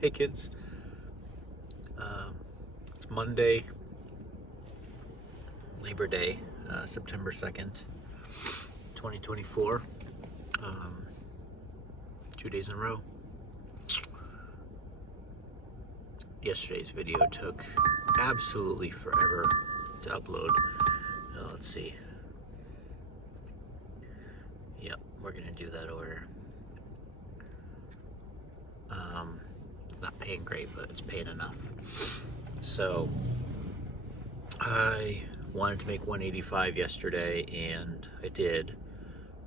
Hey kids, um, it's Monday, Labor Day, September 2nd, 2024. 2 days in a row. Yesterday's video took absolutely forever to upload. Let's see. Yep, we're gonna do that order. It's not paying great, but it's paying enough. So I wanted to make 185 yesterday, and I did.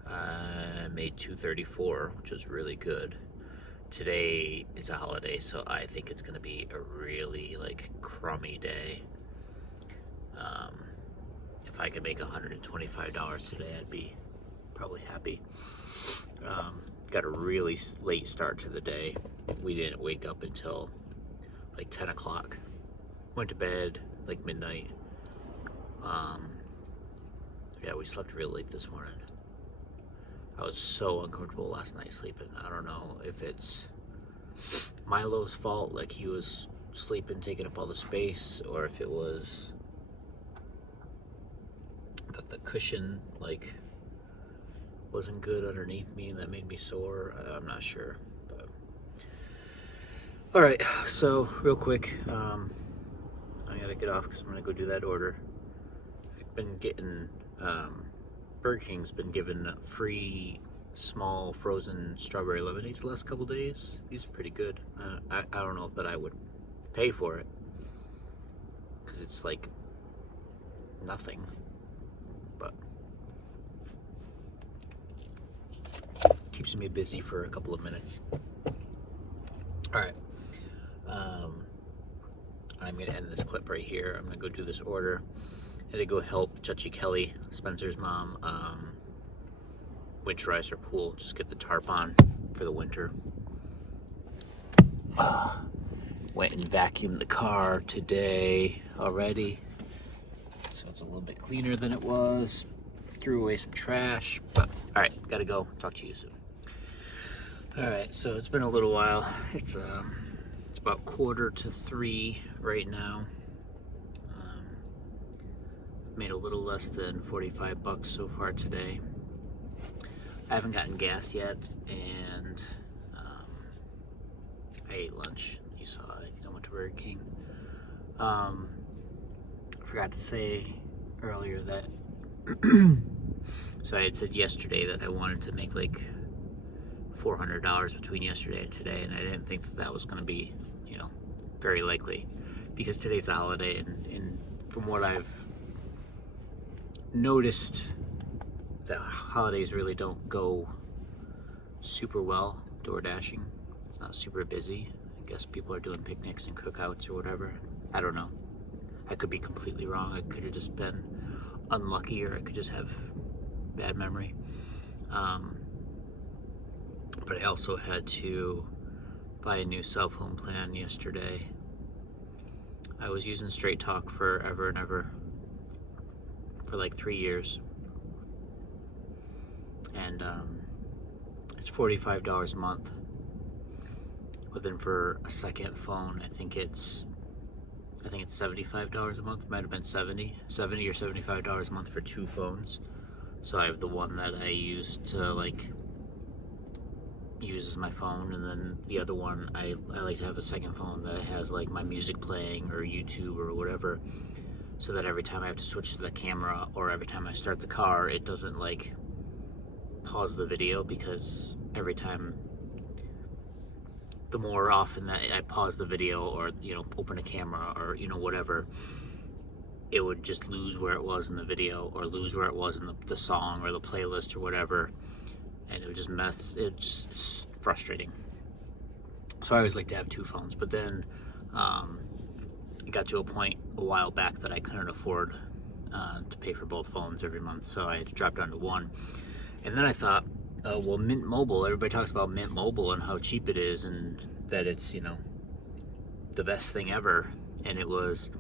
I made 234, which was really good. Today is a holiday, so I think it's gonna be a really crummy day. If I could make $125 today, I'd be probably happy. Got a really late start to the day. We didn't wake up until 10 o'clock. Went to bed midnight. Yeah, we slept real late this morning. I was so uncomfortable last night sleeping. I don't know if it's Milo's fault, he was sleeping, taking up all the space, or if it was that the cushion wasn't good underneath me and that made me sore. I'm not sure. But all right, so real quick, I gotta get off because I'm gonna go do that order. I've been getting Burger King's been giving free small frozen strawberry lemonades the last couple days. These are pretty good. I don't know that I would pay for it because it's nothing, but keeps me busy for a couple of minutes. All right, I'm gonna end this clip right here. I'm gonna go do this order. I had to go help Chachi Kelly, Spencer's mom, winterize her pool, just get the tarp on for the winter. Went and vacuumed the car today already, so it's a little bit cleaner than it was. Threw away some trash, but all right, gotta go. Talk to you soon. All right, so it's been a little while. It's about 2:45 right now. Made a little less than $45 so far today. I haven't gotten gas yet, and I ate lunch. You saw it. I went to Burger King. I forgot to say earlier that so I had said yesterday that I wanted to make $400 between yesterday and today, and I didn't think that was going to be, very likely, because today's a holiday, and from what I've noticed, that holidays really don't go super well door dashing. It's not super busy. I guess people are doing picnics and cookouts or whatever. I don't know. I could be completely wrong. I could have just been unlucky, or I could just have bad memory. But I also had to buy a new cell phone plan yesterday. I was using Straight Talk forever and ever, for 3 years, and it's $45 a month. But then for a second phone, I think it's $75 a month. It might have been $70 or $75 a month for two phones. So I have the one that I use to use as my phone, and then the other one I like to have a second phone that has my music playing or YouTube or whatever, so that every time I have to switch to the camera or every time I start the car, it doesn't pause the video, because every time, the more often that I pause the video or open a camera or whatever, it would just lose where it was in the video or lose where it was in the song or the playlist or whatever, and it would just it's frustrating. So I always like to have two phones, but then it got to a point a while back that I couldn't afford to pay for both phones every month, so I had to drop down to one. And then I thought, well, Mint Mobile, everybody talks about Mint Mobile and how cheap it is and that it's, the best thing ever. And it was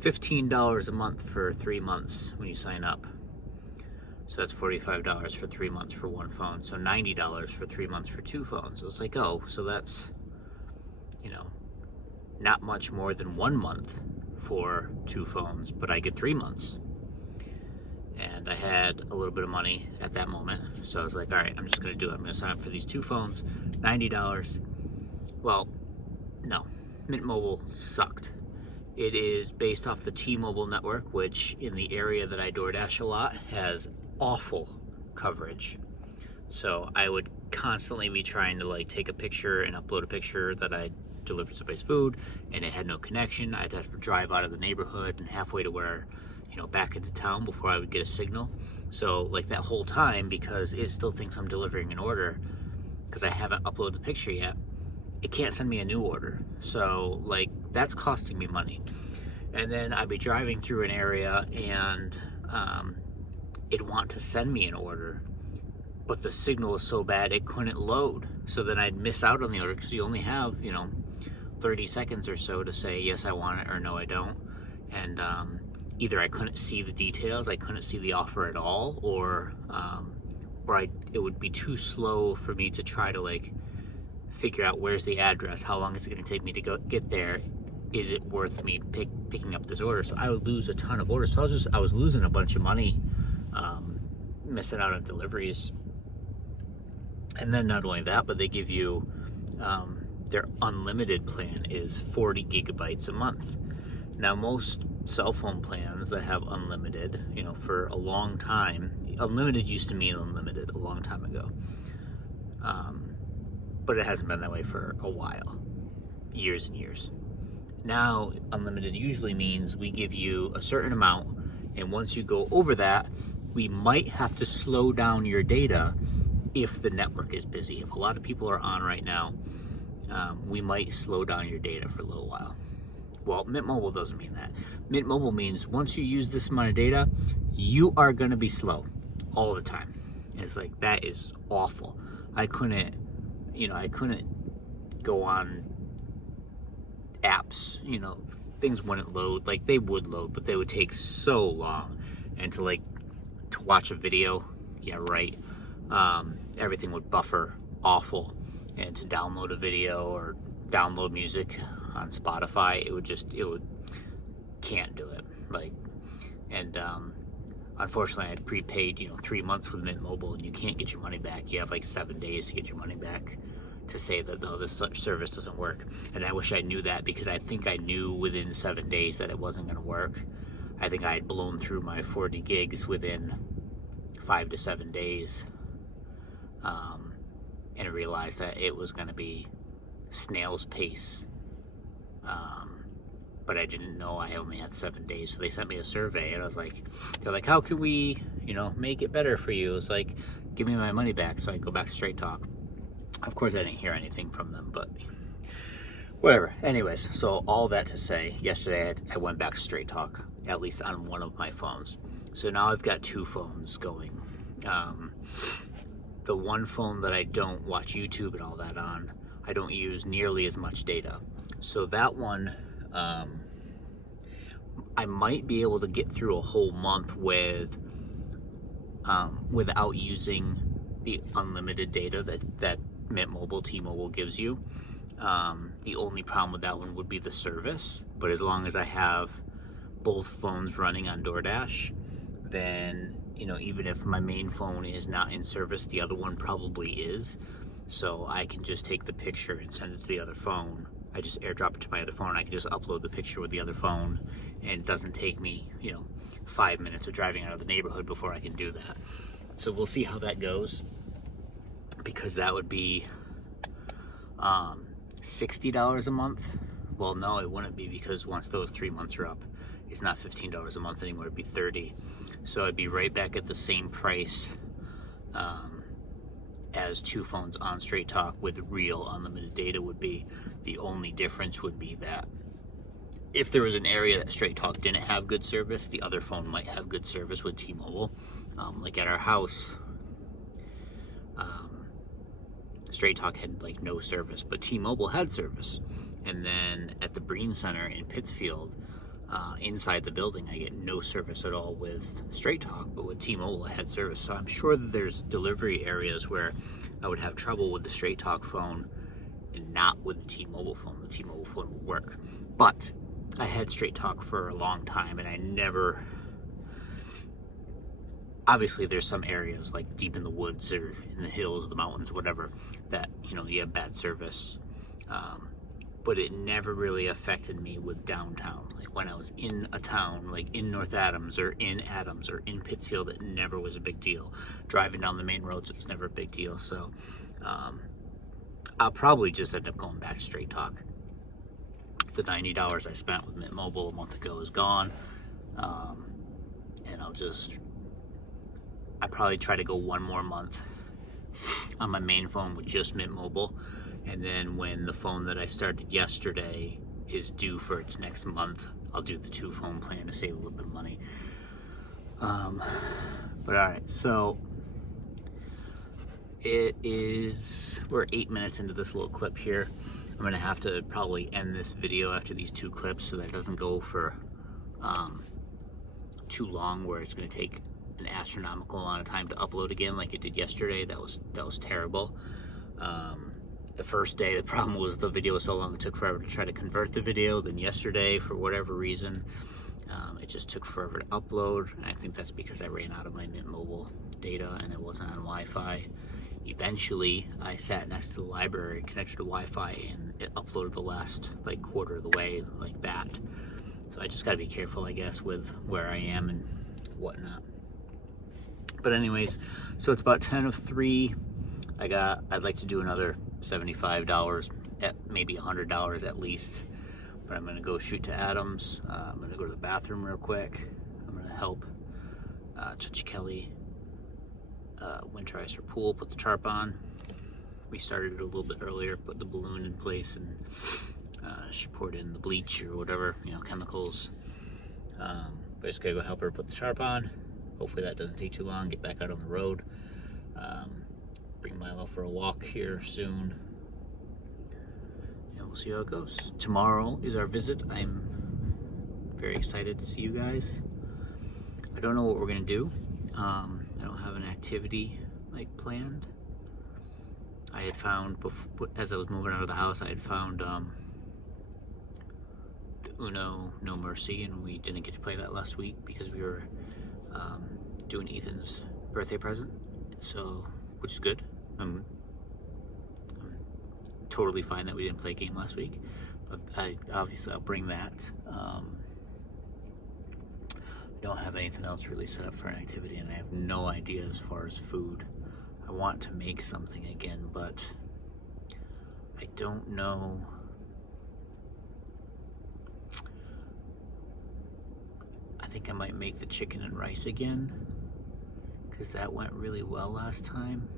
$15 a month for 3 months when you sign up. So that's $45 for 3 months for one phone. So $90 for 3 months for two phones. I was like, oh, so that's not much more than 1 month for 2 phones, but I get 3 months. And I had a little bit of money at that moment, so I was like, all right, I'm just going to do it. I'm going to sign up for these 2 phones, $90. Well, no, Mint Mobile sucked. It is based off the T-Mobile network, which in the area that I DoorDash a lot has awful coverage. So I would constantly be trying to like take a picture and upload a picture that I delivered somebody's food, and it had no connection. I'd have to drive out of the neighborhood and halfway to where, back into town before I would get a signal. So like that whole time, because it still thinks I'm delivering an order because I haven't uploaded the picture yet, it can't send me a new order. So like that's costing me money. And then I'd be driving through an area and it'd want to send me an order, but the signal was so bad it couldn't load. So then I'd miss out on the order because you only have 30 seconds or so to say yes I want it or no I don't. And either I couldn't see the details, I couldn't see the offer at all, or it would be too slow for me to try to like figure out where's the address, how long is it going to take me to get there, is it worth me picking up this order. So I would lose a ton of orders. So I was losing a bunch of money, missing out on deliveries. And then not only that, but they give you their unlimited plan is 40 gigabytes a month. Now most cell phone plans that have unlimited, for a long time, unlimited used to mean unlimited a long time ago. But it hasn't been that way for a while, years and years. Now, unlimited usually means we give you a certain amount, and once you go over that, we might have to slow down your data if the network is busy. If a lot of people are on right now, we might slow down your data for a little while. Well, Mint Mobile doesn't mean that. Mint Mobile means once you use this amount of data, you are going to be slow all the time. And it's like, that is awful. I couldn't go on apps, things wouldn't load. Like they would load, but they would take so long. And to watch a video, yeah, right. Everything would buffer awful. And to download a video or download music on Spotify, can't do it. Unfortunately I had prepaid, 3 months with Mint Mobile, and you can't get your money back. You have 7 days to get your money back to say that, no, this service doesn't work. And I wish I knew that, because I think I knew within 7 days that it wasn't going to work. I think I had blown through my 40 gigs within 5 to 7 days, and realized that it was going to be snail's pace. But I didn't know I only had 7 days. So they sent me a survey, and they're like, how can we, make it better for you? It was like, give me my money back. So I go back to Straight Talk. Of course, I didn't hear anything from them, but whatever. Anyways, so all that to say, yesterday I went back to Straight Talk, at least on one of my phones. So now I've got 2 phones going. The one phone that I don't watch YouTube and all that on, I don't use nearly as much data. So that one, I might be able to get through a whole month without using the unlimited data that Mint Mobile, T-Mobile gives you. The only problem with that one would be the service. But as long as I have both phones running on DoorDash, then, even if my main phone is not in service, the other one probably is. So I can just take the picture and send it to the other phone. I just airdrop it to my other phone. I can just upload the picture with the other phone, and it doesn't take me, 5 minutes of driving out of the neighborhood before I can do that. So we'll see how that goes, because that would be $60 a month. Well, no, it wouldn't be, because once those 3 months are up, it's not $15 a month anymore. It'd be $30. So I'd be right back at the same price as 2 phones on Straight Talk with real unlimited data would be. The only difference would be that if there was an area that Straight Talk didn't have good service, the other phone might have good service with T-Mobile. Like at our house, Straight Talk had no service, but T-Mobile had service. And then at the Breen Center in Pittsfield, inside the building, I get no service at all with Straight Talk, but with T-Mobile I had service. So I'm sure that there's delivery areas where I would have trouble with the Straight Talk phone and not with the T-Mobile phone. The T-Mobile phone would work. But I had Straight Talk for a long time, and I never... Obviously, there's some areas, like deep in the woods or in the hills, the mountains, whatever, that, you know, you have bad service. But it never really affected me with downtown. Like when I was in a town, like in North Adams or in Pittsfield, it never was a big deal. Driving down the main roads, it was never a big deal. So I'll probably just end up going back to Straight Talk. The $90 I spent with Mint Mobile a month ago is gone. And I probably try to go one more month on my main phone with just Mint Mobile. And then when the phone that I started yesterday is due for its next month, I'll do the 2-phone plan to save a little bit of money. But alright, so we're 8 minutes into this little clip here. I'm going to have to probably end this video after these 2 clips so that it doesn't go for too long, where it's going to take an astronomical amount of time to upload again like it did yesterday. That was terrible. The first day, the problem was the video was so long, it took forever to try to convert the video. Then yesterday, for whatever reason, it just took forever to upload. And I think that's because I ran out of my Mint Mobile data and it wasn't on Wi-Fi. Eventually, I sat next to the library, connected to Wi-Fi, and it uploaded the last like quarter of the way like that. So I just got to be careful, I guess, with where I am and whatnot. But anyways, so it's about 10 of 3. I'd like to do another $75, at maybe $100 at least. But I'm gonna go shoot to Adams. I'm gonna go to the bathroom real quick. I'm gonna help Chachi Kelly winterize her pool, put the tarp on. We started it a little bit earlier, put the balloon in place, and she poured in the bleach or whatever, you know, chemicals. But I just gotta go help her put the tarp on. Hopefully that doesn't take too long. Get back out on the road. Bring Milo for a walk here soon. And we'll see how it goes. Tomorrow is our visit. I'm very excited to see you guys. I don't know what we're gonna do. I don't have an activity like planned. I had found, as I was moving out of the house, I had found the Uno No Mercy, and we didn't get to play that last week because we were doing Ethan's birthday present, so, which is good. I'm totally fine that we didn't play a game last week, but I'll bring that. I don't have anything else really set up for an activity, and I have no idea as far as food. I want to make something again, but I don't know. I think I might make the chicken and rice again, because that went really well last time.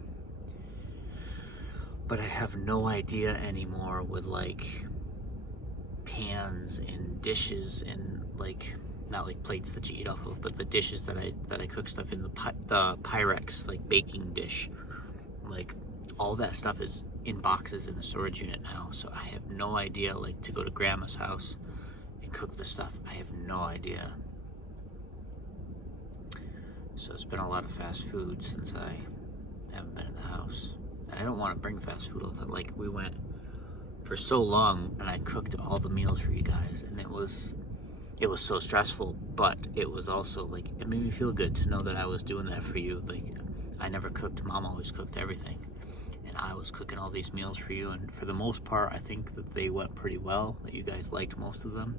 But I have no idea anymore with like pans and dishes and like, not like plates that you eat off of, but the dishes that I cook stuff in, the Pyrex like baking dish. Like all that stuff is in boxes in the storage unit now, so I have no idea, like, to go to Grandma's house and cook the stuff. I have no idea. So it's been a lot of fast food since I haven't been in the house. And I don't want to bring fast food all the time. Like, we went for so long and I cooked all the meals for you guys, and it was so stressful, but it was also like, it made me feel good to know that I was doing that for you. Like, I never cooked. Mom always cooked everything, and I was cooking all these meals for you, and for the most part I think that they went pretty well, that you guys liked most of them.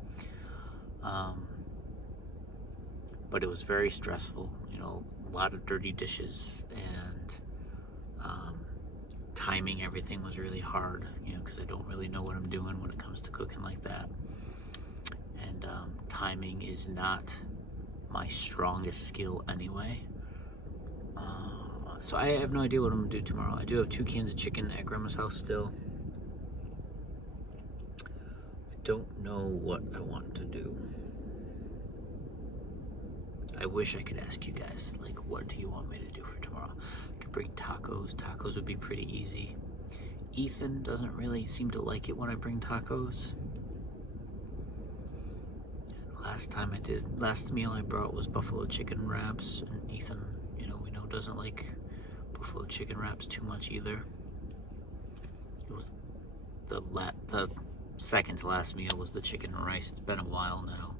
But it was very stressful, you know, a lot of dirty dishes, and timing everything was really hard, you know, because I don't really know what I'm doing when it comes to cooking like that. And timing is not my strongest skill anyway. So I have no idea what I'm gonna do tomorrow. I do have 2 cans of chicken at Grandma's house still. I don't know what I want to do. I wish I could ask you guys, like, what do you want me to do for tomorrow? I could bring tacos. Tacos would be pretty easy. Ethan doesn't really seem to like it when I bring tacos. Last meal I brought was buffalo chicken wraps, and Ethan, you know, we know doesn't like buffalo chicken wraps too much either. It was the second to last meal was the chicken and rice. It's been a while now.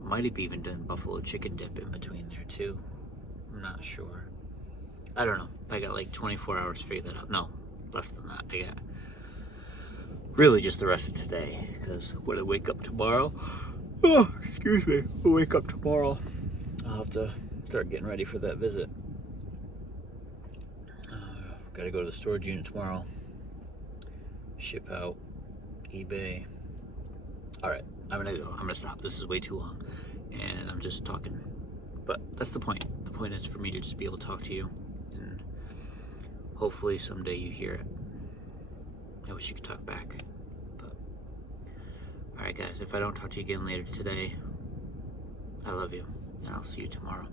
Might have even done buffalo chicken dip in between there too. I'm not sure. I don't know. I got like 24 hours to figure that out. No, less than that. I got really just the rest of today, because when I wake up tomorrow, I'll wake up tomorrow, I'll have to start getting ready for that visit. Gotta go to the storage unit tomorrow, ship out, eBay. Alright, I'm gonna go. I'm gonna stop. This is way too long, and I'm just talking. But that's the point. The point is for me to just be able to talk to you, and hopefully someday you hear it. I wish you could talk back. But alright guys, if I don't talk to you again later today, I love you, and I'll see you tomorrow.